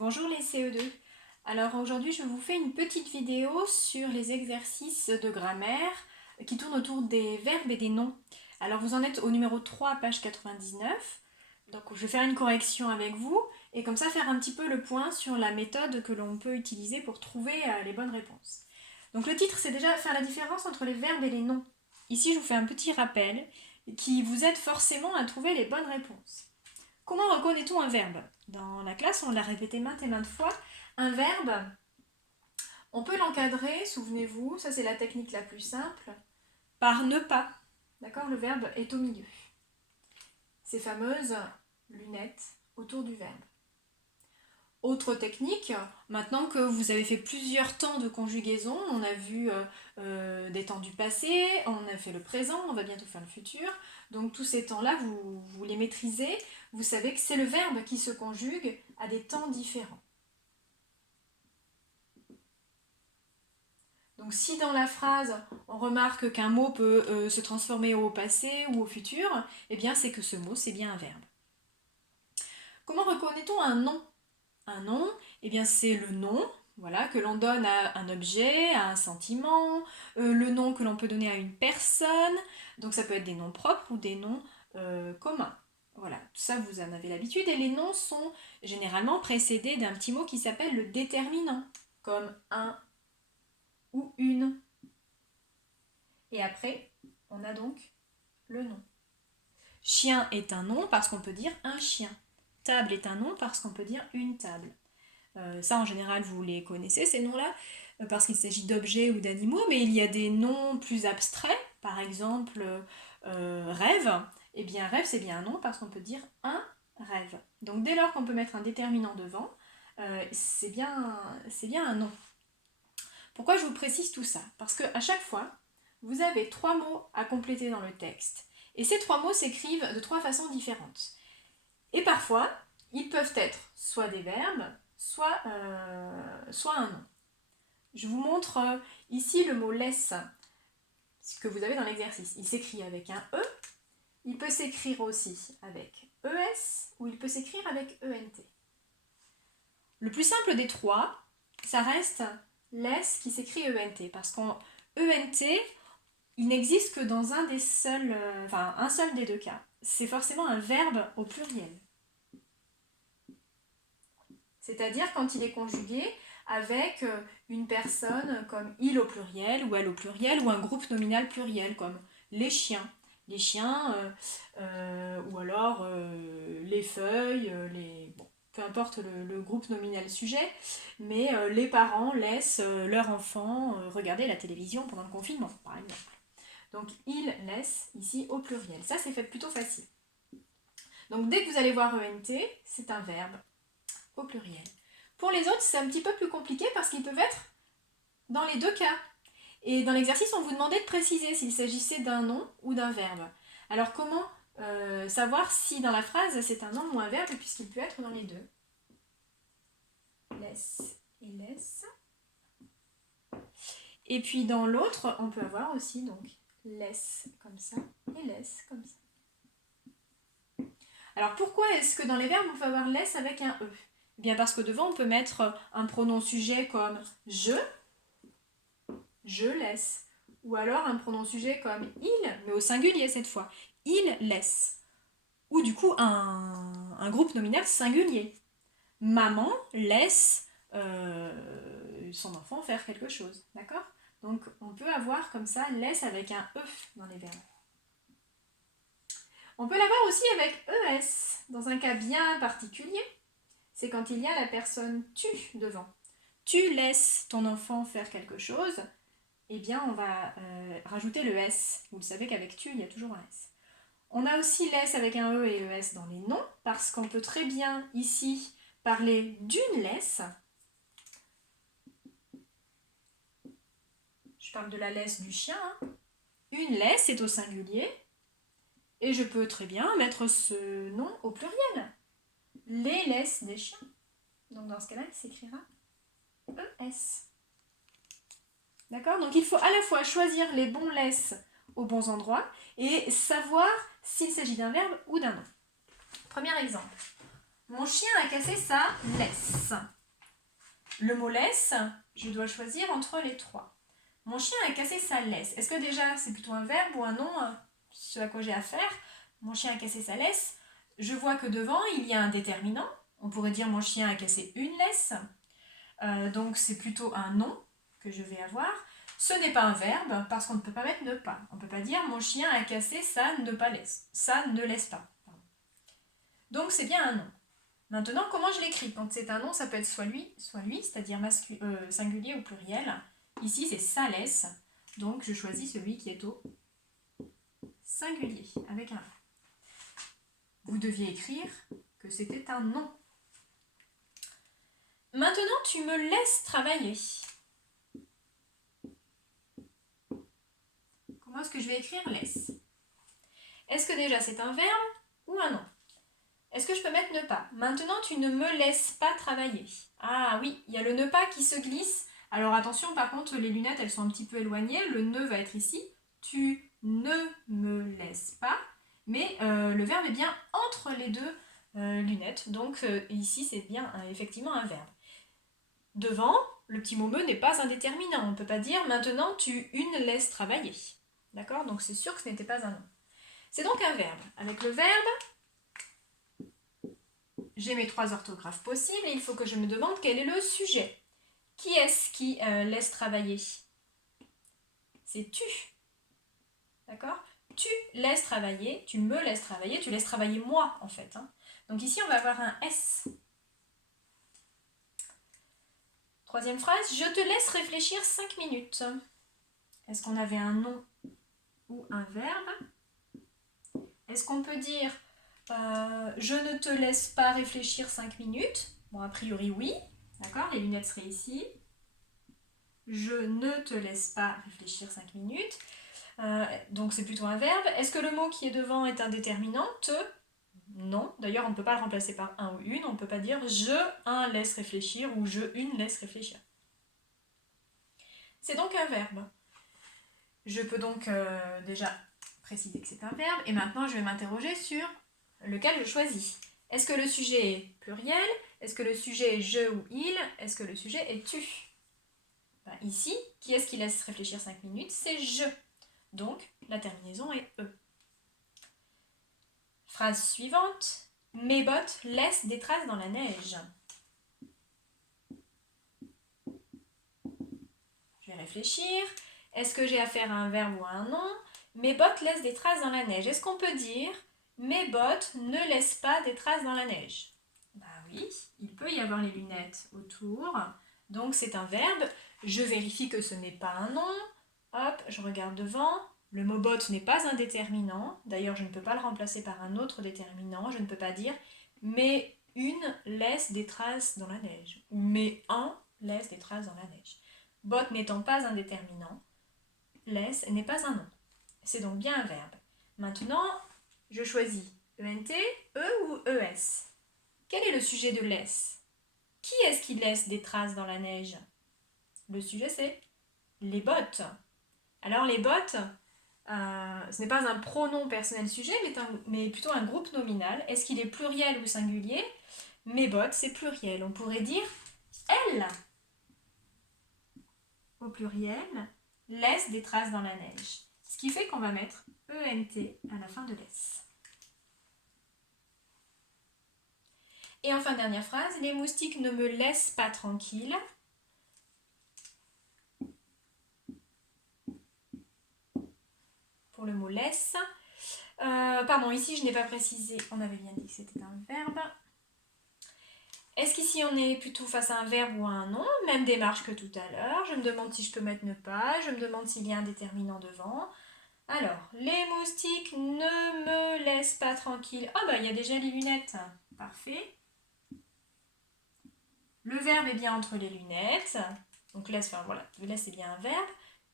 Bonjour les CE2. Alors aujourd'hui je vous fais une petite vidéo sur les exercices de grammaire qui tournent autour des verbes et des noms. Alors vous en êtes au numéro 3, page 99. Donc je vais faire une correction avec vous et comme ça faire un petit peu le point sur la méthode que l'on peut utiliser pour trouver les bonnes réponses. Donc le titre c'est déjà faire la différence entre les verbes et les noms. Ici je vous fais un petit rappel qui vous aide forcément à trouver les bonnes réponses. Comment reconnaît-on un verbe? Dans la classe, on l'a répété maintes et maintes fois. Un verbe, on peut l'encadrer, souvenez-vous, ça c'est la technique la plus simple, par ne pas. D'accord? Le verbe est au milieu. Ces fameuses lunettes autour du verbe. Autre technique, maintenant que vous avez fait plusieurs temps de conjugaison, on a vu des temps du passé, on a fait le présent, on va bientôt faire le futur. Donc tous ces temps-là, vous les maîtrisez, vous savez que c'est le verbe qui se conjugue à des temps différents. Donc si dans la phrase, on remarque qu'un mot peut se transformer au passé ou au futur, eh bien c'est que ce mot, c'est bien un verbe. Comment reconnaît-on un nom? Un nom, eh bien c'est le nom, voilà, que l'on donne à un objet, à un sentiment, le nom que l'on peut donner à une personne, donc ça peut être des noms propres ou des noms communs. Voilà, tout ça vous en avez l'habitude, et les noms sont généralement précédés d'un petit mot qui s'appelle le déterminant, comme un ou une. Et après, on a donc le nom. Chien est un nom parce qu'on peut dire un chien. Table est un nom parce qu'on peut dire une table. Ça, en général, vous les connaissez, ces noms-là, parce qu'il s'agit d'objets ou d'animaux, mais il y a des noms plus abstraits, par exemple rêve. Eh bien, rêve, c'est bien un nom parce qu'on peut dire un rêve. Donc, dès lors qu'on peut mettre un déterminant devant, c'est bien un nom. Pourquoi je vous précise tout ça? Parce qu'à chaque fois, vous avez 3 mots à compléter dans le texte. Et ces 3 mots s'écrivent de 3 façons différentes. Et parfois, ils peuvent être soit des verbes, soit un nom. Je vous montre ici le mot laisse, ce que vous avez dans l'exercice. Il s'écrit avec un E, il peut s'écrire aussi avec ES, ou il peut s'écrire avec ENT. Le plus simple des 3, ça reste laisse qui s'écrit ENT, parce qu'en ENT, il n'existe que dans un seul des 2 cas. C'est forcément un verbe au pluriel. C'est-à-dire quand il est conjugué avec une personne comme il au pluriel ou elle au pluriel ou un groupe nominal pluriel comme les chiens. Les chiens ou alors les feuilles, bon, peu importe le groupe nominal sujet, mais les parents laissent leur enfant regarder la télévision pendant le confinement, par exemple. Donc ils laissent ici au pluriel. Ça c'est fait plutôt facile. Donc dès que vous allez voir ENT, c'est un verbe au pluriel. Pour les autres, c'est un petit peu plus compliqué parce qu'ils peuvent être dans les 2 cas. Et dans l'exercice, on vous demandait de préciser s'il s'agissait d'un nom ou d'un verbe. Alors comment savoir si dans la phrase c'est un nom ou un verbe puisqu'il peut être dans les 2? Laisse et laisse. Et puis dans l'autre, on peut avoir aussi donc laisse comme ça et laisse comme ça. Alors pourquoi est-ce que dans les verbes on peut avoir laisse avec un E? Eh bien parce que devant on peut mettre un pronom sujet comme je laisse. Ou alors un pronom sujet comme il, mais au singulier cette fois. Il laisse. Ou du coup un groupe nominal singulier. Maman laisse son enfant faire quelque chose. D'accord? Donc on peut avoir comme ça laisse avec un E dans les verbes. On peut l'avoir aussi avec ES, dans un cas bien particulier. C'est quand il y a la personne tu devant. Tu laisses ton enfant faire quelque chose, eh bien on va rajouter le S. Vous le savez qu'avec tu, il y a toujours un S. On a aussi laisse avec un E et ES dans les noms, parce qu'on peut très bien ici parler d'une laisse. Je parle de la laisse du chien. Une laisse est au singulier, et je peux très bien mettre ce nom au pluriel. Les laisses des chiens. Donc dans ce cas-là, il s'écrira ES. D'accord? Donc il faut à la fois choisir les bons laisses aux bons endroits et savoir s'il s'agit d'un verbe ou d'un nom. Premier exemple. Mon chien a cassé sa laisse. Le mot laisse, je dois choisir entre les trois. Mon chien a cassé sa laisse. Est-ce que déjà c'est plutôt un verbe ou un nom, ce à quoi j'ai affaire? Mon chien a cassé sa laisse. Je vois que devant il y a un déterminant. On pourrait dire mon chien a cassé une laisse. Donc c'est plutôt un nom que je vais avoir. Ce n'est pas un verbe parce qu'on ne peut pas mettre ne pas. On ne peut pas dire mon chien a cassé sa ne pas laisse. Ça ne laisse pas. Donc c'est bien un nom. Maintenant, comment je l'écris? Quand c'est un nom, ça peut être soit lui, c'est-à-dire singulier ou pluriel. Ici, c'est sa laisse. Donc je choisis celui qui est au singulier avec un A. Vous deviez écrire que c'était un nom. Maintenant, tu me laisses travailler. Comment est-ce que je vais écrire laisse? Est-ce que déjà c'est un verbe ou un nom? Est-ce que je peux mettre ne pas? Maintenant, tu ne me laisses pas travailler. Ah oui, il y a le ne pas qui se glisse. Alors attention, par contre, les lunettes, elles sont un petit peu éloignées. Le ne va être ici. Tu ne me laisses pas. Mais le verbe est bien entre les deux lunettes. Donc ici, c'est bien effectivement un verbe. Devant, le petit mot me n'est pas un déterminant. On ne peut pas dire maintenant tu une laisses travailler. D'accord? Donc c'est sûr que ce n'était pas un nom. C'est donc un verbe. Avec le verbe, j'ai mes trois orthographes possibles et il faut que je me demande quel est le sujet. Qui est-ce qui laisse travailler? C'est tu. D'accord? Tu laisses travailler, tu me laisses travailler, tu laisses travailler moi en fait. Donc ici on va avoir un S. Troisième phrase, je te laisse réfléchir 5 minutes. Est-ce qu'on avait un nom ou un verbe? Est-ce qu'on peut dire je ne te laisse pas réfléchir 5 minutes? Bon, a priori oui. D'accord? Les lunettes seraient ici. Je ne te laisse pas réfléchir 5 minutes. Donc c'est plutôt un verbe. Est-ce que le mot qui est devant est un déterminant? Te? Non. D'ailleurs, on ne peut pas le remplacer par un ou une. On ne peut pas dire je un laisse réfléchir ou je une laisse réfléchir. C'est donc un verbe. Je peux donc déjà préciser que c'est un verbe. Et maintenant, je vais m'interroger sur lequel je choisis. Est-ce que le sujet est pluriel? Est-ce que le sujet est je ou il? Est-ce que le sujet est tu? Ici, qui est-ce qui laisse réfléchir 5 minutes? C'est je. Donc, la terminaison est E. Phrase suivante. Mes bottes laissent des traces dans la neige. Je vais réfléchir. Est-ce que j'ai affaire à un verbe ou à un nom? Mes bottes laissent des traces dans la neige. Est-ce qu'on peut dire mes bottes ne laissent pas des traces dans la neige? Bah oui, il peut y avoir les lunettes autour. Donc c'est un verbe. Je vérifie que ce n'est pas un nom. Hop, je regarde devant. Le mot botte n'est pas un déterminant. D'ailleurs, je ne peux pas le remplacer par un autre déterminant. Je ne peux pas dire mais une laisse des traces dans la neige. Ou mais un laisse des traces dans la neige. Botte n'étant pas un déterminant, laisse n'est pas un nom. C'est donc bien un verbe. Maintenant, je choisis ENT, E ou ES. Quel est le sujet de laisse? Qui est-ce qui laisse des traces dans la neige? Le sujet c'est les bottes. Alors les bottes, ce n'est pas un pronom personnel sujet, mais plutôt un groupe nominal. Est-ce qu'il est pluriel ou singulier? Mes bottes, c'est pluriel. On pourrait dire elles, au pluriel, laissent des traces dans la neige. Ce qui fait qu'on va mettre ENT à la fin de laisse. Et enfin, dernière phrase, les moustiques ne me laissent pas tranquille. Pour le mot laisse. Pardon, ici je n'ai pas précisé, on avait bien dit que c'était un verbe. Est-ce qu'ici on est plutôt face à un verbe ou à un nom? Même démarche que tout à l'heure. Je me demande si je peux mettre ne pas, je me demande s'il y a un déterminant devant. Alors, les moustiques ne me laissent pas tranquille. Ah bah il y a déjà les lunettes. Parfait. Le verbe est bien entre les lunettes. Donc laisse, enfin voilà, laisse est bien un verbe.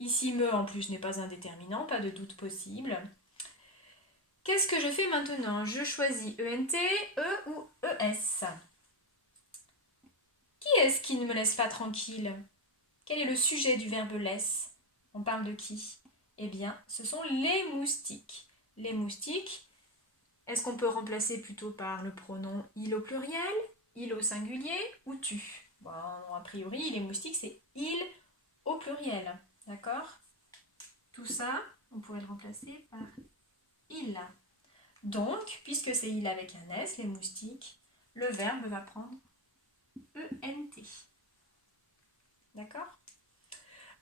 Ici me en plus n'est pas un déterminant, pas de doute possible. Qu'est-ce que je fais maintenant? Je choisis ENT, E ou ES. Qui est-ce qui ne me laisse pas tranquille? Quel est le sujet du verbe laisse? On parle de qui? Eh bien, ce sont les moustiques. Les moustiques, Est-ce qu'on peut remplacer plutôt par le pronom il au pluriel, il au singulier ou tu? Bon, a priori, les moustiques, c'est il au pluriel. D'accord? Tout ça, on pourrait le remplacer par il. Donc, puisque c'est il avec un S, les moustiques, le verbe va prendre ENT. D'accord?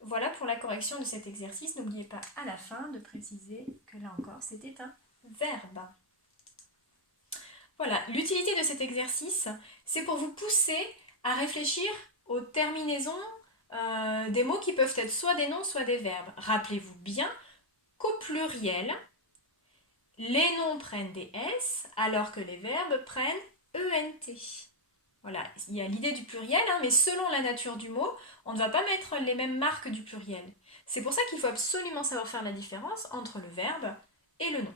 Voilà pour la correction de cet exercice. N'oubliez pas à la fin de préciser que là encore, c'était un verbe. Voilà, l'utilité de cet exercice, c'est pour vous pousser à réfléchir aux terminaisons des mots qui peuvent être soit des noms, soit des verbes. Rappelez-vous bien qu'au pluriel, les noms prennent des S alors que les verbes prennent ENT. Voilà, il y a l'idée du pluriel, hein, mais selon la nature du mot, on ne va pas mettre les mêmes marques du pluriel. C'est pour ça qu'il faut absolument savoir faire la différence entre le verbe et le nom.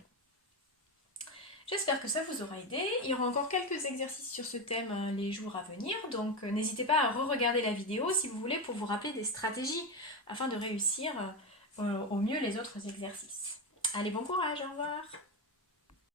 J'espère que ça vous aura aidé. Il y aura encore quelques exercices sur ce thème les jours à venir, donc n'hésitez pas à re-regarder la vidéo si vous voulez pour vous rappeler des stratégies afin de réussir au mieux les autres exercices. Allez, bon courage, au revoir!